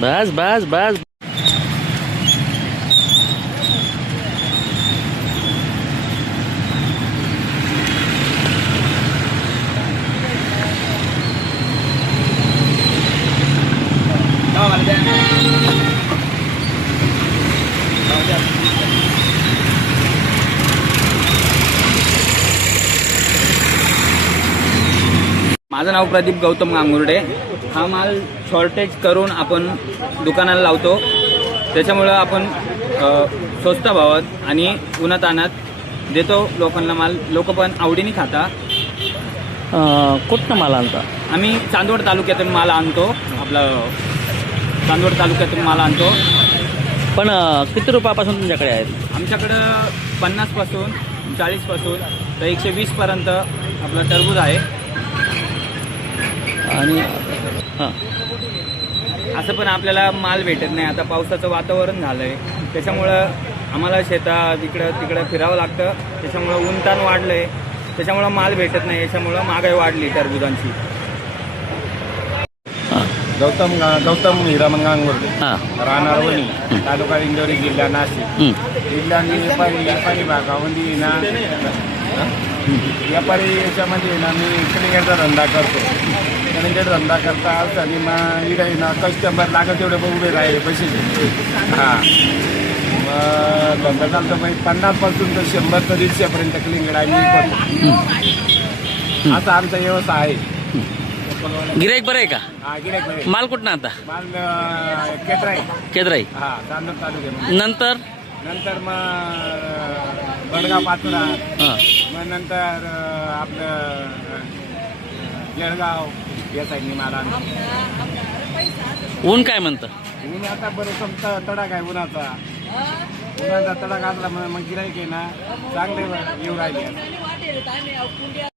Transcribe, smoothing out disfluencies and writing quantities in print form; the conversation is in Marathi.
बस बस बस माझं नाव प्रदीप गौतम गांगुर्डे। हा माल शॉर्टेज करून आपण दुकानाला लावतो, त्याच्यामुळं आपण स्वस्त भावात आणि उन्हातानात देतो लोकांना माल। लोक पण आवडीने खाता। कुठनं माल आणता? आम्ही चांदवड तालुक्यातून माल आणतो, आपला चांदवड तालुक्यातून माल आणतो। पण किती रुपयापासून तुमच्याकडे आहेत? आमच्याकडं 50 पासून 40 पासून तर 120 पर्यंत आपलं टरबूज आहे। आणि हां, असं पण आपल्याला माल भेटत नाही। आता पावसाचं वातावरण झालंय, त्याच्यामुळं आम्हाला शेतात इकडं तिकडं फिरावं लागतं, त्याच्यामुळं ऊनतान वाढलंय, त्याच्यामुळं माल भेटत नाही, याच्यामुळं महागाई वाढली टरबुजांची। गौतम हिरामन गांगुर्डे, हां, राहणार वणी, तालुका इंदोरी, जिल्हा नाशिक। जिल्हा व्यापारी भागामध्ये ना व्यापारी याच्यामध्ये ना मी क्लिनिकचा धंदा करतो। क्लिनिकेट धंदा करता आणि मग इकडे ना कस्टमर लागत तेवढे उभे राहिले पैसे। हां, मग धंदा चालतो मग 50 पासून तर 100 ते 150पर्यंत क्लिनिकेट आम्ही करतो। असा आमचा व्यवसाय आहे। गिराईक बरं आहे का? हा, गिऱ्हाईक माल कुठनं आता? माल केतराई। केदराई, हा, चांदवड तालुक्यामध्ये। नंतर मग बडगाव पाचोरा, हां, मग नंतर आपलं जळगाव या साईडनी मला। ऊन काय म्हणतं? ऊन आता बरं तडाख आहे उन्हाचा तडाख असला मग गिऱ्हाईक आहे ना चांगले येऊ राहिले।